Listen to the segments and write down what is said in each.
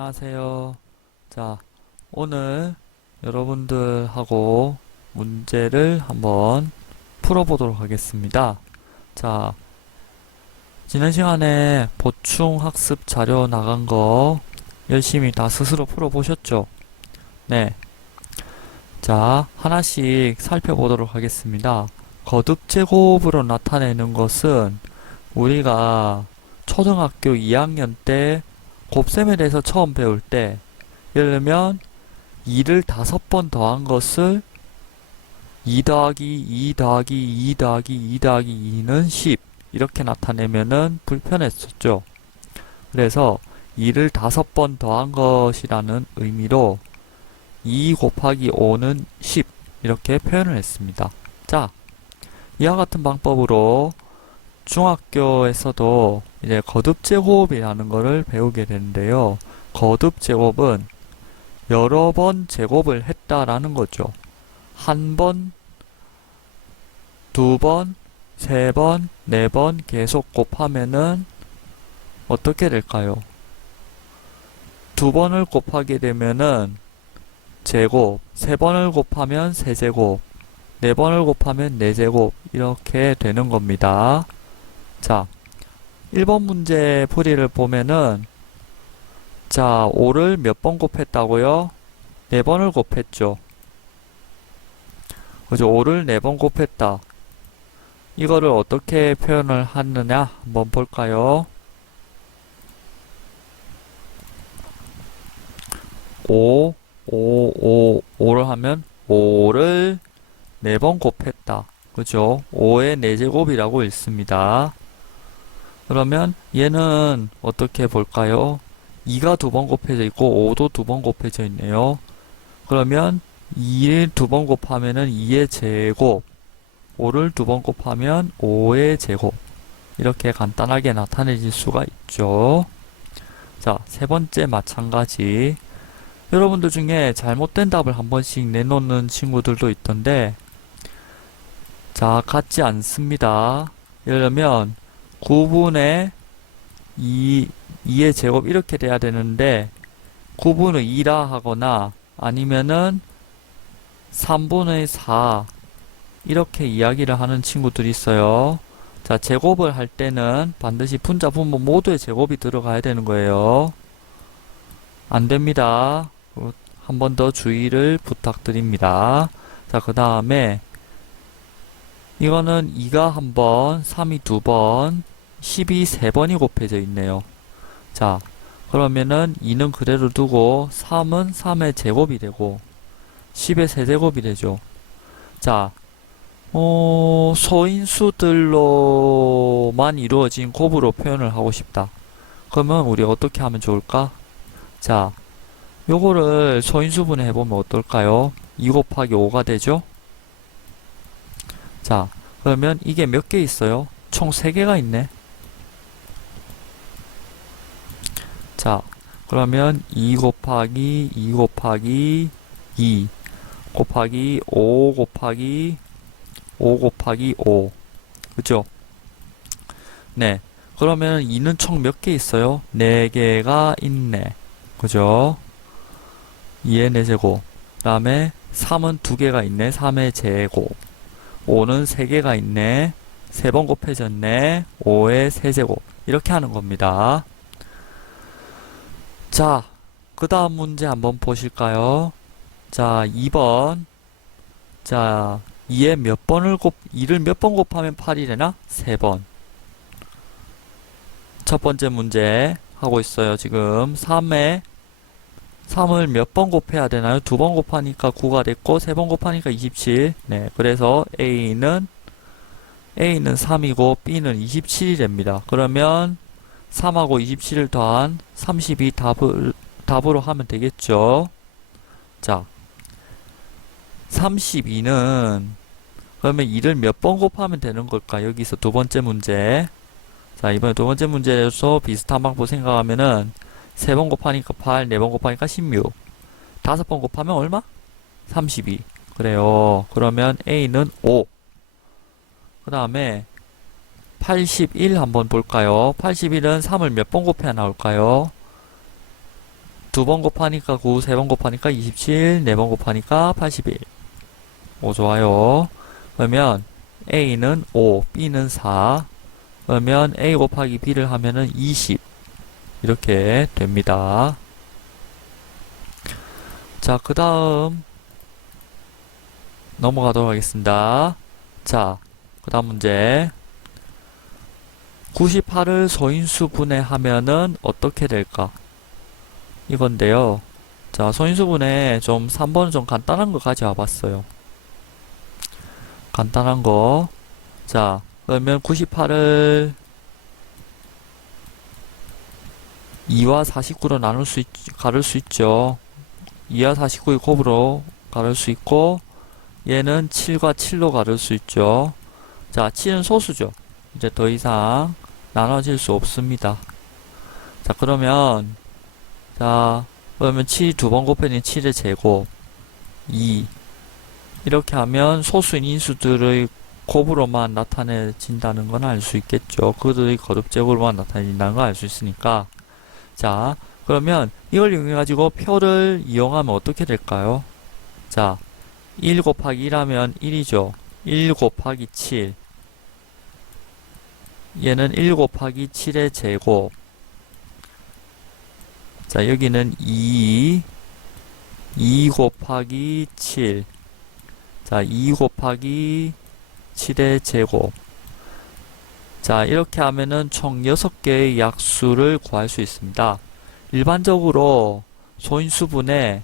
안녕하세요. 자, 오늘 여러분들하고 문제를 한번 풀어보도록 하겠습니다. 자, 지난 시간에 보충 학습 자료 나간 거 열심히 다 스스로 풀어보셨죠? 네. 자, 하나씩 살펴보도록 하겠습니다. 거듭 제곱으로 나타내는 것은 우리가 초등학교 2학년 때 곱셈에 대해서 처음 배울 때, 예를 들면 2를 5번 더한 것을 2 더하기 2 더하기 2 더하기 2 더하기 2는 10 이렇게 나타내면은 불편했었죠. 그래서 2를 5번 더한 것이라는 의미로 2 곱하기 5는 10 이렇게 표현을 했습니다. 자, 이와 같은 방법으로 중학교에서도 이제 거듭제곱이라는 것을 배우게 되는데요. 거듭제곱은 여러 번 제곱을 했다라는 거죠. 한 번, 두 번, 세 번, 네 번 계속 곱하면은 어떻게 될까요? 두 번을 곱하게 되면은 제곱, 세 번을 곱하면 세제곱, 네 번을 곱하면 네제곱 이렇게 되는 겁니다. 자, 1번 문제 풀이를 보면은 자, 5를 몇 번 곱했다고요? 4번을 곱했죠. 그죠? 5를 4번 곱했다. 이거를 어떻게 표현을 하느냐 한번 볼까요? 5를 하면 5를 4번 곱했다. 그죠? 5의 4제곱이라고 읽습니다. 그러면 얘는 어떻게 볼까요? 2가 2번 곱해져 있고 5도 2번 곱해져 있네요. 그러면 2를 2번 곱하면은 2의 제곱, 5를 2번 곱하면 5의 제곱 이렇게 간단하게 나타내질 수가 있죠. 자, 세 번째 마찬가지. 여러분들 중에 잘못된 답을 한 번씩 내놓는 친구들도 있던데 자, 같지 않습니다. 예를 들면 9분의 2의 제곱 이렇게 돼야 되는데 9분의 2라 하거나 아니면은 3분의 4 이렇게 이야기를 하는 친구들이 있어요. 자, 제곱을 할 때는 반드시 분자 분모 모두의 제곱이 들어가야 되는 거예요. 안 됩니다. 한 번 더 주의를 부탁드립니다. 자, 그 다음에 이거는 2가 한 번, 3이 두 번, 10이 세 번이 곱해져 있네요. 자, 그러면은 2는 그대로 두고 3은 3의 제곱이 되고 10의 세제곱이 되죠. 자, 소인수들로만 이루어진 곱으로 표현을 하고 싶다. 그러면 우리 어떻게 하면 좋을까? 자, 요거를 소인수분해 해보면 어떨까요? 2 곱하기 5가 되죠? 자, 그러면 이게 몇 개 있어요? 총 3개가 있네. 자, 그러면 2 곱하기 2 곱하기 2 곱하기 5 곱하기 5 곱하기 5 그죠? 네, 그러면 2는 총 몇 개 있어요? 4개가 있네. 그죠? 2의 4제곱 그 다음에 3은 2개가 있네. 3의 제곱 5는 3개가 있네. 3번 곱해졌네. 5의 세제곱 이렇게 하는 겁니다. 자, 그 다음 문제 한번 보실까요? 자, 2번. 자, 2를 몇 번 곱하면 8이 되나? 3번. 첫 번째 문제 하고 있어요. 지금 3을 몇 번 곱해야 되나요? 2번 곱하니까 9가 됐고 3번 곱하니까 27. 네, 그래서 A는 3이고 B는 27이 됩니다. 그러면 3하고 27을 더한 32 답으로 하면 되겠죠. 자, 32는 그러면 2를 몇 번 곱하면 되는 걸까? 여기서 두 번째 문제. 자, 이번에 두 번째 문제에서 비슷한 방법 생각하면은 3번 곱하니까 8, 4번 곱하니까 16. 5번 곱하면 얼마? 32. 그래요. 그러면 A는 5. 그 다음에 81 한번 볼까요? 81은 3을 몇 번 곱해야 나올까요? 두 번 곱하니까 9, 세 번 곱하니까 27, 네 번 곱하니까 81. 오, 좋아요. 그러면 A는 5, B는 4. 그러면 A 곱하기 B를 하면은 20. 이렇게 됩니다. 자, 그 다음 넘어가도록 하겠습니다. 자, 그 다음 문제. 98을 소인수 분해하면은 어떻게 될까? 이건데요. 자, 소인수 분해 좀 3번 좀 간단한 거 가져와 봤어요. 간단한 거. 자, 그러면 98을 2와 49로 가를 수 있죠. 2와 49의 곱으로 가를 수 있고, 얘는 7과 7로 가를 수 있죠. 자, 7은 소수죠. 이제 더 이상 나눠질 수 없습니다. 자, 그러면 7이 두 번 곱해진 7의 제곱 2. 이렇게 하면 소수인 인수들의 곱으로만 나타내진다는 건 알 수 있겠죠. 그들의 거듭제곱으로만 나타낸다는 걸 알 수 있으니까. 자, 그러면 이걸 이용해가지고 표를 이용하면 어떻게 될까요? 자, 1 곱하기 1 하면 1이죠. 1 곱하기 7. 얘는 1 곱하기 7의 제곱. 자, 여기는 2 곱하기 7. 자, 2 곱하기 7의 제곱. 자, 이렇게 하면은 총 6개의 약수를 구할 수 있습니다. 일반적으로 소인수분해를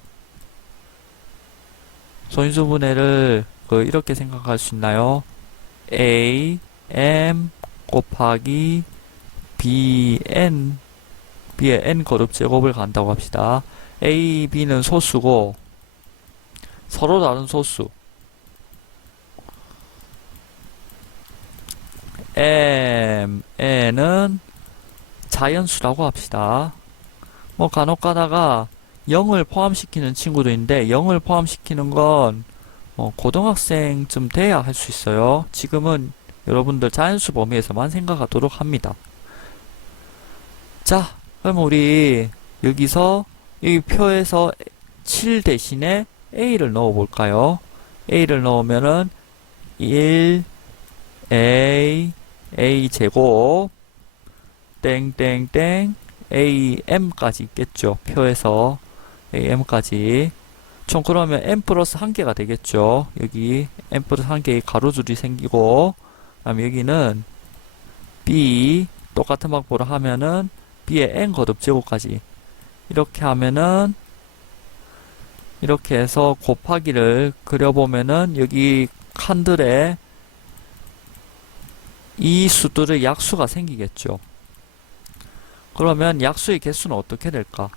이렇게 생각할 수 있나요? A, M 곱하기 BN, B의 N 거듭 제곱을 간다고 합시다. A, B는 소수고, 서로 다른 소수. M, N은 자연수라고 합시다. 뭐 간혹 가다가 0을 포함시키는 친구도 있는데 0을 포함시키는 건 고등학생쯤 돼야 할 수 있어요. 지금은 여러분들 자연수 범위에서만 생각하도록 합니다. 자, 그럼 우리 여기서 이 표에서 7 대신에 A를 넣어 볼까요? A를 넣으면은 1 A 제곱 땡땡땡 AM까지 있겠죠. 표에서 AM까지. 총 그러면 M 플러스 1개가 되겠죠. 여기 M 플러스 1개의 가로줄이 생기고, 그다음에 여기는 B 똑같은 방법으로 하면은 B의 N 거듭 제곱까지. 이렇게 하면은 이렇게 해서 곱하기를 그려보면은 여기 칸들에 이 수들의 약수가 생기겠죠. 그러면 약수의 개수는 어떻게 될까?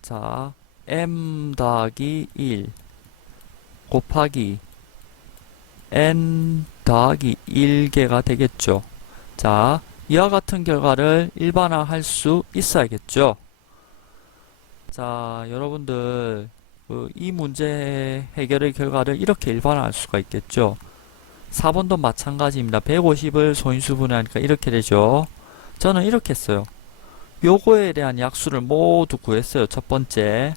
자, M 더하기 1 곱하기 N 더하기 1개가 되겠죠. 자, 이와 같은 결과를 일반화할 수 있어야겠죠. 자, 여러분들 이 문제 해결의 결과를 이렇게 일반화할 수가 있겠죠. 4번도 마찬가지입니다. 150을 소인수 분해하니까 이렇게 되죠. 저는 이렇게 했어요. 요거에 대한 약수를 모두 구했어요. 첫 번째.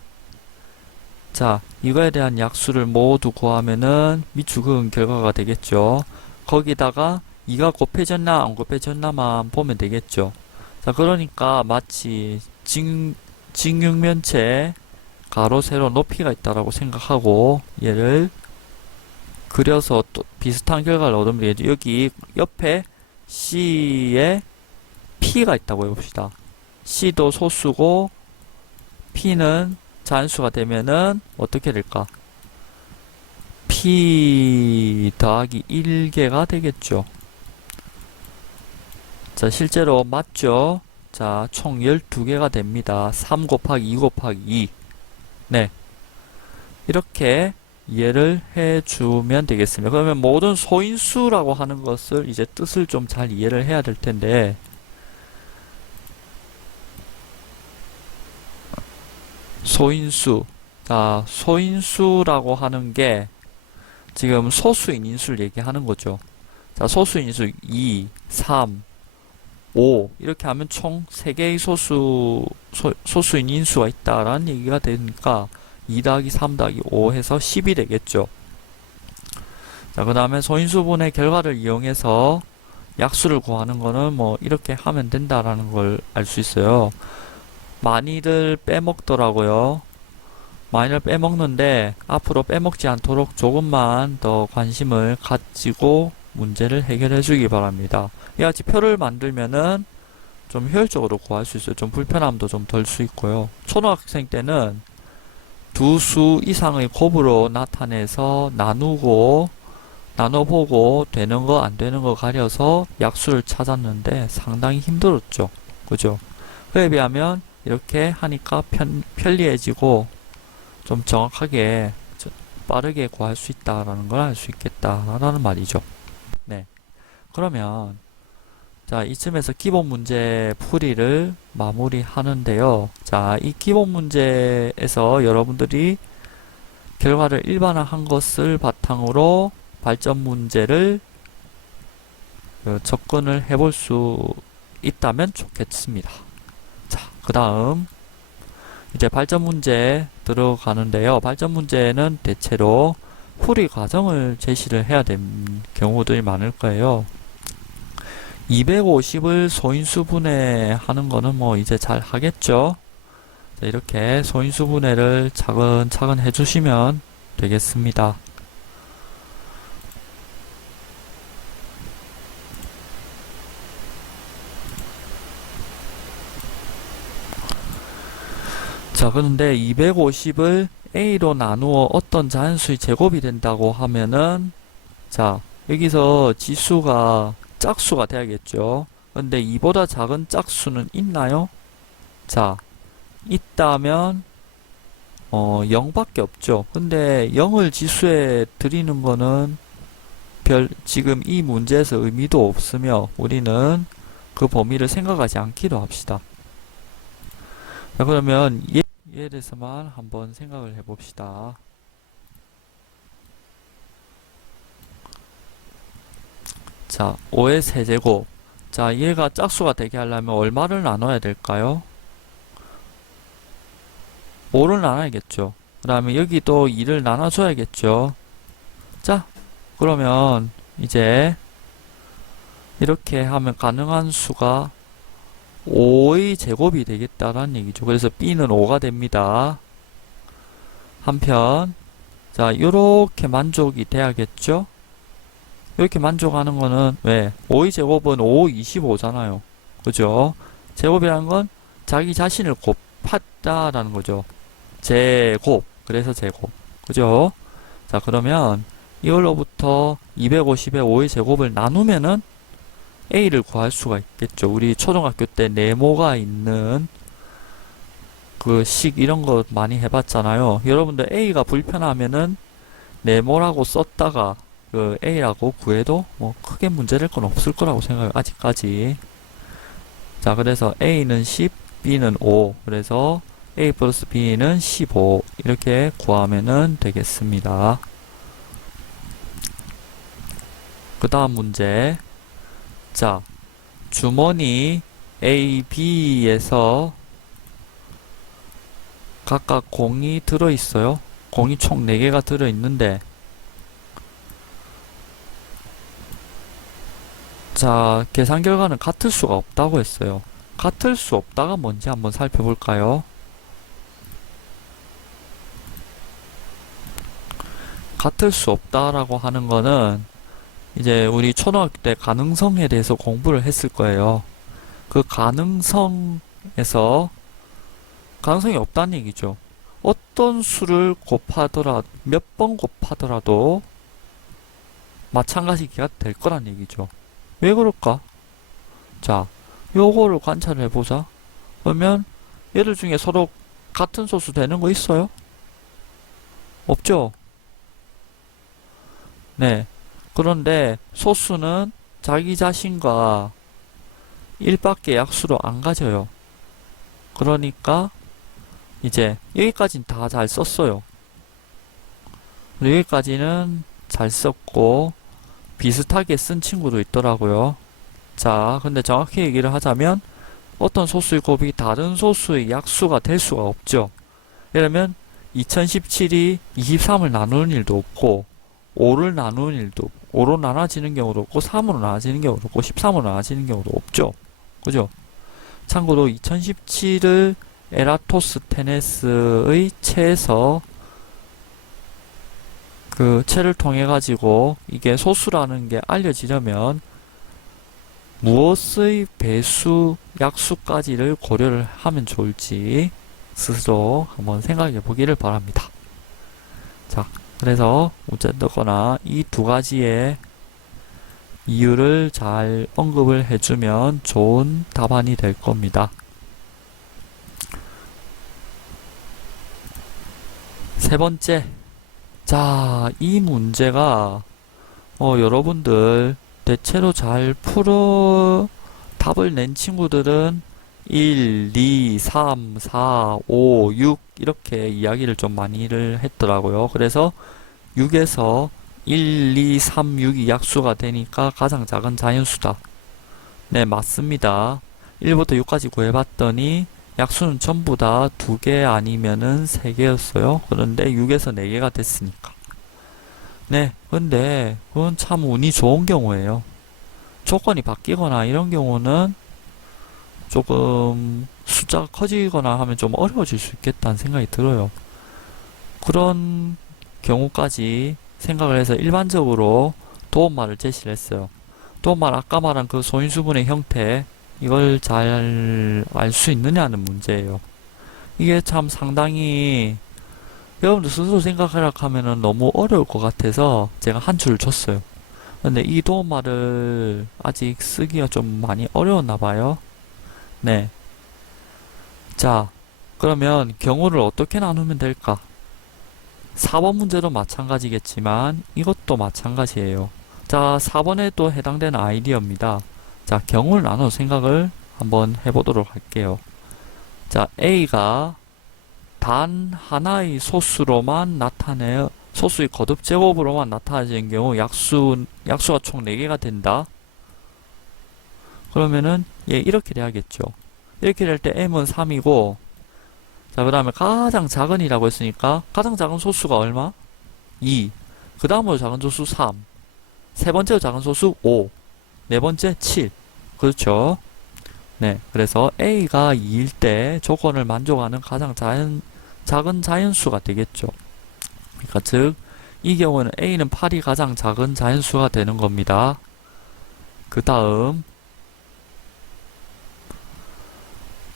자, 이거에 대한 약수를 모두 구하면은 미축은 결과가 되겠죠. 거기다가 2가 곱해졌나 안 곱해졌나만 보면 되겠죠. 자, 그러니까 마치 직육면체 가로 세로 높이가 있다라고 생각하고 얘를 그려서 또 비슷한 결과를 얻으면 되겠죠. 여기 옆에 C에 P가 있다고 해봅시다. C도 소수고 P는 잔수가 되면은 어떻게 될까? P 더하기 1개가 되겠죠. 자, 실제로 맞죠? 자, 총 12개가 됩니다. 3 곱하기 2 곱하기 2. 네. 이렇게 이해를 해주면 되겠습니다. 그러면 모든 소인수라고 하는 것을 이제 뜻을 좀 잘 이해를 해야 될 텐데, 소인수. 자, 소인수라고 하는 게 지금 소수인 인수를 얘기하는 거죠. 자, 소수인 인수 2, 3, 5 이렇게 하면 총 3개의 소수인 인수가 있다라는 얘기가 되니까 2 더하기 3 더하기 5 해서 10이 되겠죠. 자, 그 다음에 소인수분의 결과를 이용해서 약수를 구하는 거는 뭐 이렇게 하면 된다라는 걸 알 수 있어요. 많이들 빼먹더라고요. 많이들 빼먹는데 앞으로 빼먹지 않도록 조금만 더 관심을 가지고 문제를 해결해 주기 바랍니다. 이같이 표를 만들면은 좀 효율적으로 구할 수 있어요. 좀 불편함도 좀 덜 수 있고요. 초등학생 때는 두 수 이상의 곱으로 나타내서 나눠보고 되는 거 안 되는 거 가려서 약수를 찾았는데 상당히 힘들었죠. 그죠? 그에 비하면 이렇게 하니까 편리해지고 좀 정확하게 빠르게 구할 수 있다라는 걸 알 수 있겠다라는 말이죠. 네. 그러면 자, 이쯤에서 기본 문제 풀이를 마무리하는데요. 자, 이 기본 문제에서 여러분들이 결과를 일반화한 것을 바탕으로 발전 문제를 접근을 해볼 수 있다면 좋겠습니다. 자, 그 다음 이제 발전 문제 들어가는데요. 발전 문제는 대체로 풀이 과정을 제시를 해야 되는 경우들이 많을 거예요. 250을 소인수분해 하는 거는 뭐 이제 잘 하겠죠. 자, 이렇게 소인수분해를 차근차근 해주시면 되겠습니다. 자, 그런데 250을 A로 나누어 어떤 자연수의 제곱이 된다고 하면은, 자, 여기서 지수가 짝수가 돼야겠죠. 근데 2보다 작은 짝수는 있나요? 자, 있다면, 0밖에 없죠. 근데 0을 지수에 들이는 거는 지금 이 문제에서 의미도 없으며, 우리는 그 범위를 생각하지 않기로 합시다. 자, 그러면 얘에 대해서만 한번 생각을 해봅시다. 자, 5의 세제곱. 자, 얘가 짝수가 되게 하려면 얼마를 나눠야 될까요? 5를 나눠야겠죠. 그 다음에 여기도 2를 나눠줘야겠죠. 자, 그러면 이제 이렇게 하면 가능한 수가 5의 제곱이 되겠다라는 얘기죠. 그래서 B는 5가 됩니다. 한편, 자, 요렇게 만족이 돼야겠죠? 이렇게 만족하는 거는 왜? 5의 제곱은 5, 25잖아요. 그죠? 제곱이라는 건 자기 자신을 곱했다라는 거죠. 제곱. 그래서 제곱. 그죠? 자, 그러면 이걸로부터 250에 5의 제곱을 나누면은 A를 구할 수가 있겠죠. 우리 초등학교 때 네모가 있는 그 식 이런 거 많이 해봤잖아요. 여러분들 A가 불편하면은 네모라고 썼다가 그 A라고 구해도 뭐 크게 문제될 건 없을 거라고 생각해요. 아직까지. 자, 그래서 A는 10, B는 5. 그래서 A 플러스 B는 15. 이렇게 구하면은 되겠습니다. 그 다음 문제. 자, 주머니 A, B에서 각각 공이 들어있어요. 공이 총 4개가 들어있는데, 자, 계산 결과는 같을 수가 없다고 했어요. 같을 수 없다가 뭔지 한번 살펴볼까요? 같을 수 없다라고 하는 거는 이제 우리 초등학교 때 가능성에 대해서 공부를 했을 거예요. 그 가능성이 없다는 얘기죠. 어떤 수를 몇 번 곱하더라도 마찬가지가 될 거란 얘기죠. 왜 그럴까? 자, 요거를 관찰을 해보자. 그러면 얘들 중에 서로 같은 소수 되는 거 있어요? 없죠? 네. 그런데 소수는 자기 자신과 1밖에 약수로 안 가져요. 그러니까 이제 여기까지는 다 잘 썼어요. 여기까지는 잘 썼고 비슷하게 쓴 친구도 있더라고요. 자, 근데 정확히 얘기를 하자면 어떤 소수의 곱이 다른 소수의 약수가 될 수가 없죠. 예를 들면 2017이 23을 나누는 일도 없고 5를 나누는 일도 없고 5로 나눠지는 경우도 없고 3으로 나눠지는 경우도 없고 13으로 나눠지는 경우도 없죠. 그죠? 참고로 2017을 에라토스테네스의 체에서 그 체를 통해 가지고 이게 소수라는 게 알려지려면 무엇의 배수, 약수까지를 고려를 하면 좋을지 스스로 한번 생각해 보기를 바랍니다. 자, 그래서 어쨌거나 이 두 가지의 이유를 잘 언급을 해주면 좋은 답안이 될 겁니다. 세 번째. 자, 이 문제가 여러분들 대체로 잘 답을 낸 친구들은 1, 2, 3, 4, 5, 6 이렇게 이야기를 좀 많이를 했더라고요. 그래서 6에서 1, 2, 3, 6이 약수가 되니까 가장 작은 자연수다. 네, 맞습니다. 1부터 6까지 구해봤더니 약수는 전부 다 2개 아니면은 3개였어요. 그런데 6에서 4개가 됐으니까. 네, 근데 그건 참 운이 좋은 경우예요. 조건이 바뀌거나 이런 경우는 조금 숫자가 커지거나 하면 좀 어려워질 수 있겠다는 생각이 들어요. 그런 경우까지 생각을 해서 일반적으로 도움말을 제시를 했어요. 도움말 아까 말한 그 소인수분의 형태 이걸 잘 알 수 있느냐는 문제예요. 이게 참 상당히 여러분들 스스로 생각하라 하면은 너무 어려울 것 같아서 제가 한 줄을 줬어요. 근데 이 도움말을 아직 쓰기가 좀 많이 어려웠나 봐요. 네. 자, 그러면 경우를 어떻게 나누면 될까? 4번 문제도 마찬가지겠지만 이것도 마찬가지예요. 자, 4번에도 해당되는 아이디어입니다. 자, 경우를 나눠 생각을 한번 해보도록 할게요. 자, A가 단 하나의 소수로만 나타내어 소수의 거듭 제곱으로만 나타나지는 경우 약수가 총 4개가 된다. 그러면은 얘 이렇게 돼야겠죠. 이렇게 될 때 m은 3이고 자, 그 다음에 가장 작은이라고 했으니까 가장 작은 소수가 얼마? 2. 그 다음으로 작은 소수 3. 세 번째로 작은 소수 5. 네 번째 7. 그렇죠. 네. 그래서 A가 2일 때 조건을 만족하는 가장 작은 자연수가 되겠죠. 그러니까 즉, 이 경우는 A는 8이 가장 작은 자연수가 되는 겁니다. 그 다음,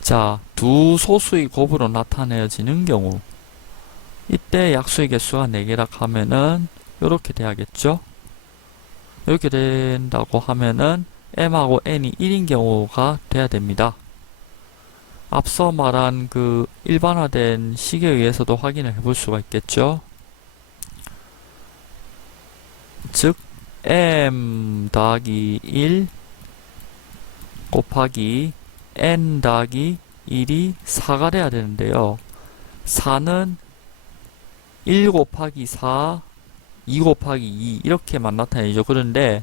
자, 두 소수의 곱으로 나타내어지는 경우, 이때 약수의 개수가 4개라 하면은, 요렇게 돼야겠죠? 이렇게 된다고 하면은, m하고 n이 1인 경우가 돼야 됩니다. 앞서 말한 그 일반화된 식에 의해서도 확인을 해볼 수가 있겠죠. 즉 m 더하기 1 곱하기 n 더하기 1이 4가 돼야 되는데요. 4는 1 곱하기 4, 2 곱하기 2 이렇게만 나타내죠. 그런데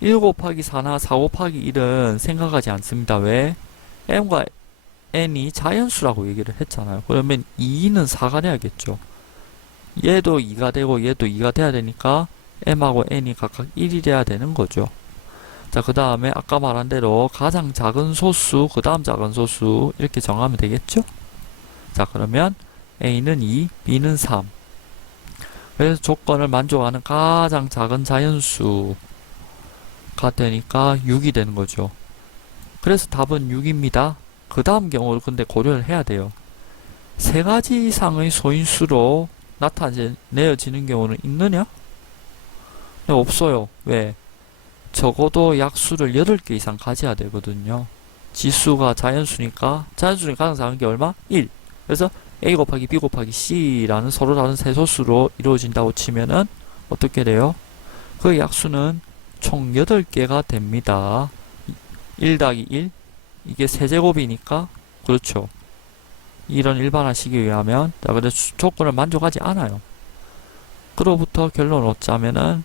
1 곱하기 4나 4 곱하기 1은 생각하지 않습니다. 왜? m과 n이 자연수라고 얘기를 했잖아요. 그러면 2는 4가 돼야겠죠. 얘도 2가 되고 얘도 2가 돼야 되니까 m하고 n이 각각 1이 돼야 되는 거죠. 자, 그 다음에 아까 말한 대로 가장 작은 소수, 그 다음 작은 소수 이렇게 정하면 되겠죠? 자, 그러면 a는 2, b는 3. 그래서 조건을 만족하는 가장 작은 자연수가 되니까 6이 되는 거죠. 그래서 답은 6입니다. 그 다음 경우를 근데 고려를 해야 돼요. 3가지 이상의 소인수로 나타내어지는 경우는 있느냐? 네, 없어요. 왜? 적어도 약수를 8개 이상 가져야 되거든요. 지수가 자연수니까 가장 작은 게 얼마? 1. 그래서 A 곱하기 B 곱하기 C라는 서로 다른 세 소수로 이루어진다고 치면은 어떻게 돼요? 그 약수는 총 8개가 됩니다. 1 더하기 1 이게 세제곱이니까 그렇죠. 이런 일반화식에 의하면 자, 근데 조건을 만족하지 않아요. 그로부터 결론을 얻자면은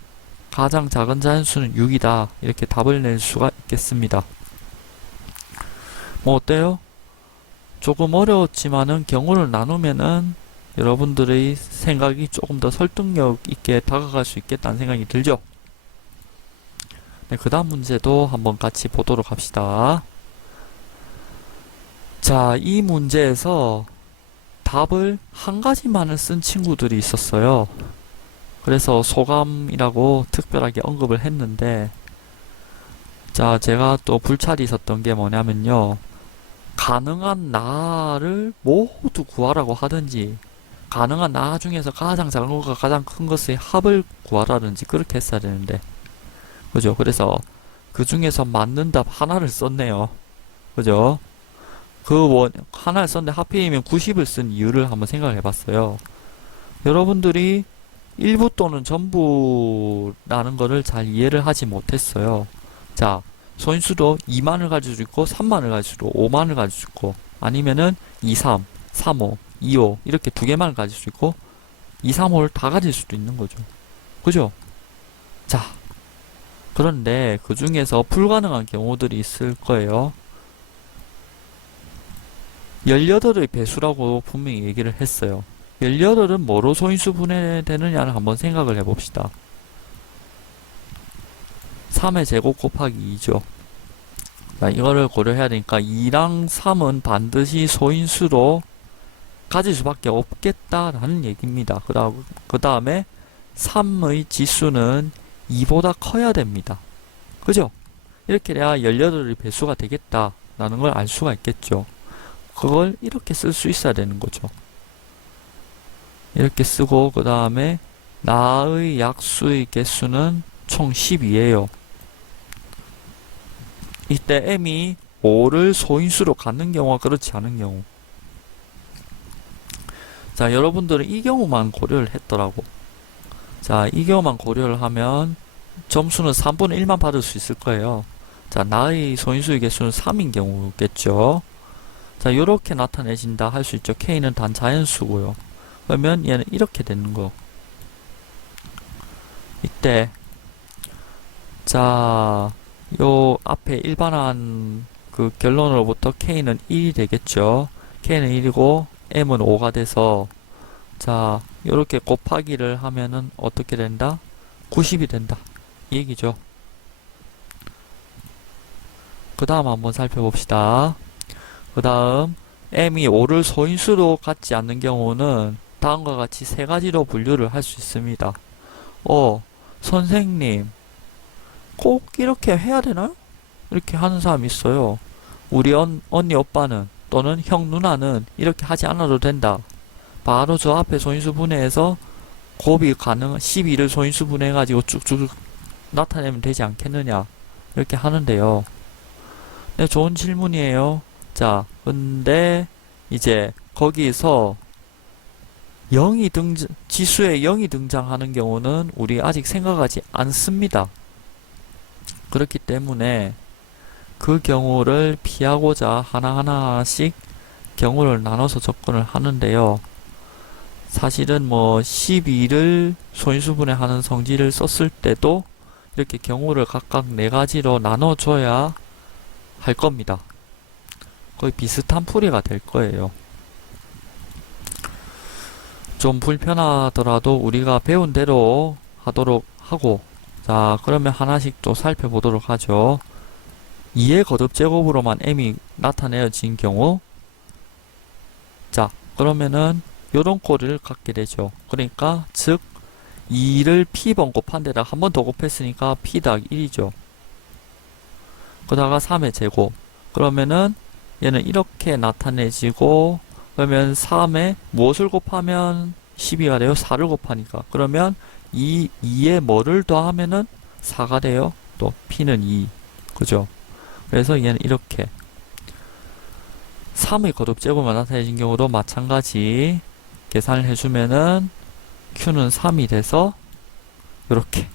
가장 작은 자연수는 6이다. 이렇게 답을 낼 수가 있겠습니다. 뭐 어때요? 조금 어려웠지만은 경우를 나누면은 여러분들의 생각이 조금 더 설득력 있게 다가갈 수 있겠다는 생각이 들죠? 네, 그 다음 문제도 한번 같이 보도록 합시다. 자, 이 문제에서 답을 한 가지만을 쓴 친구들이 있었어요. 그래서 소감이라고 특별하게 언급을 했는데, 자, 제가 또 불찰이 있었던 게 뭐냐면요. 가능한 나를 모두 구하라고 하든지, 가능한 나 중에서 가장 작은 것과 가장 큰 것의 합을 구하라든지 그렇게 했어야 되는데, 그죠? 그래서 그 중에서 맞는 답 하나를 썼네요. 그죠? 하나를 썼는데 하필이면 90을 쓴 이유를 한번 생각을 해봤어요. 여러분들이 일부 또는 전부라는 거를 잘 이해를 하지 못했어요. 자, 소인수도 2만을 가질 수 있고, 3만을 가질 수 있고, 5만을 가질 수 있고, 아니면은 2, 3, 3, 5, 2, 5, 이렇게 두 개만을 가질 수 있고, 2, 3, 5를 다 가질 수도 있는 거죠. 그죠? 자, 그런데 그 중에서 불가능한 경우들이 있을 거예요. 18의 배수라고 분명히 얘기를 했어요. 18은 뭐로 소인수 분해되느냐를 한번 생각을 해봅시다. 3의 제곱 곱하기 2죠. 자, 이거를 고려해야 되니까 2랑 3은 반드시 소인수로 가질 수밖에 없겠다라는 얘기입니다. 그 다음에 3의 지수는 2보다 커야 됩니다. 그죠? 이렇게 돼야 18의 배수가 되겠다라는 걸 알 수가 있겠죠. 그걸 이렇게 쓸 수 있어야 되는 거죠. 이렇게 쓰고 그 다음에 나의 약수의 개수는 총 10이에요. 이때 m이 5를 소인수로 갖는 경우와 그렇지 않은 경우. 자, 여러분들은 이 경우만 고려를 했더라고. 자, 이 경우만 고려를 하면 점수는 3분의 1만 받을 수 있을 거예요. 자, 나의 소인수의 개수는 3인 경우겠죠. 자, 요렇게 나타내진다 할 수 있죠. K는 단 자연수고요. 그러면 얘는 이렇게 되는 거. 이때 자, 요 앞에 일반한 그 결론으로부터 K는 1이 되겠죠. K는 1이고 M은 5가 돼서 자, 요렇게 곱하기를 하면은 어떻게 된다? 90이 된다. 이 얘기죠. 그 다음 한번 살펴봅시다. 그 다음 m이 5를 소인수로 갖지 않는 경우는 다음과 같이 세 가지로 분류를 할 수 있습니다. 선생님 꼭 이렇게 해야 되나요? 이렇게 하는 사람이 있어요. 우리 언니 오빠는 또는 형 누나는 이렇게 하지 않아도 된다. 바로 저 앞에 소인수 분해해서 곱이 가능 12를 소인수 분해해가지고 쭉쭉 나타내면 되지 않겠느냐 이렇게 하는데요. 네, 좋은 질문이에요. 자, 근데 이제 거기서 지수에 0이 등장하는 경우는 우리 아직 생각하지 않습니다. 그렇기 때문에 그 경우를 피하고자 하나하나씩 경우를 나눠서 접근을 하는데요. 사실은 뭐 12를 소인수분해하는 성질을 썼을 때도 이렇게 경우를 각각 4가지로 나눠줘야 할 겁니다. 거의 비슷한 풀이가 될 거예요. 좀 불편하더라도 우리가 배운 대로 하도록 하고, 자, 그러면 하나씩 또 살펴보도록 하죠. 2의 거듭 제곱으로만 m이 나타내어진 경우, 자, 그러면은 요런 꼴을 갖게 되죠. 그러니까 즉 2를 p번 곱한 데다 한 번 더 곱했으니까 p 더하기 1이죠. 그러다가 3의 제곱, 그러면은 얘는 이렇게 나타내지고, 그러면 3에 무엇을 곱하면 12가 돼요? 4를 곱하니까. 그러면 2에 뭐를 더하면은 4가 돼요? 또 p는 2. 그죠? 그래서 얘는 이렇게 3의 거듭 제곱만 나타내진 경우도 마찬가지 계산을 해주면은 q는 3이 돼서 이렇게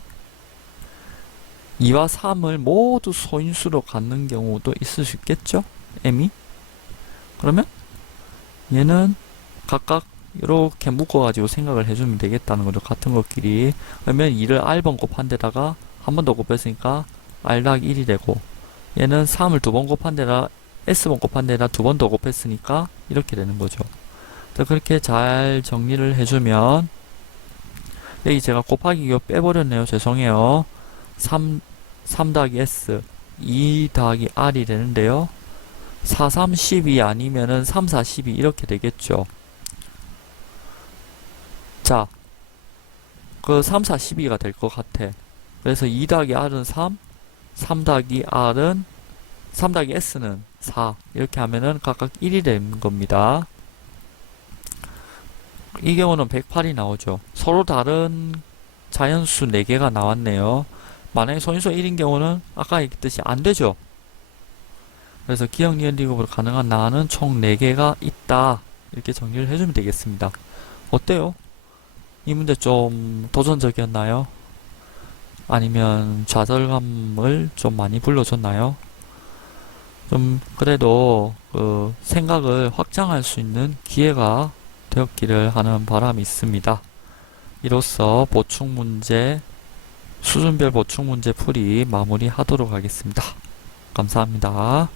2와 3을 모두 소인수로 갖는 경우도 있을 수 있겠죠? m이. 그러면 얘는 각각 이렇게 묶어가지고 생각을 해주면 되겠다는 거죠. 같은 것끼리. 그러면 2를 R번 곱한 데다가 한 번 더 곱했으니까 R 더하기 1이 되고, 얘는 3을 두 번 곱한 데다 S번 곱한 데다 두 번 더 곱했으니까 이렇게 되는 거죠. 그렇게 잘 정리를 해주면, 여기 제가 곱하기 이거 빼버렸네요. 죄송해요. 3 더하기 S, 2 더하기 R이 되는데요. 4, 3, 12 아니면은 3, 4, 12 이렇게 되겠죠. 자, 그 3, 4, 12가 될 것 같아. 그래서 2 더하기 R은 3, 3 더하기 R은, 3 더하기 S는 4. 이렇게 하면은 각각 1이 되는 겁니다. 이 경우는 108이 나오죠. 서로 다른 자연수 4개가 나왔네요. 만약에 소인수 1인 경우는 아까 얘기했듯이 안 되죠. 그래서 기억, 니은, 리급으로 가능한 나는 총 4개가 있다. 이렇게 정리를 해주면 되겠습니다. 어때요? 이 문제 좀 도전적이었나요? 아니면 좌절감을 좀 많이 불러줬나요? 좀 그래도 그 생각을 확장할 수 있는 기회가 되었기를 하는 바람이 있습니다. 이로써 보충 문제, 수준별 보충 문제 풀이 마무리하도록 하겠습니다. 감사합니다.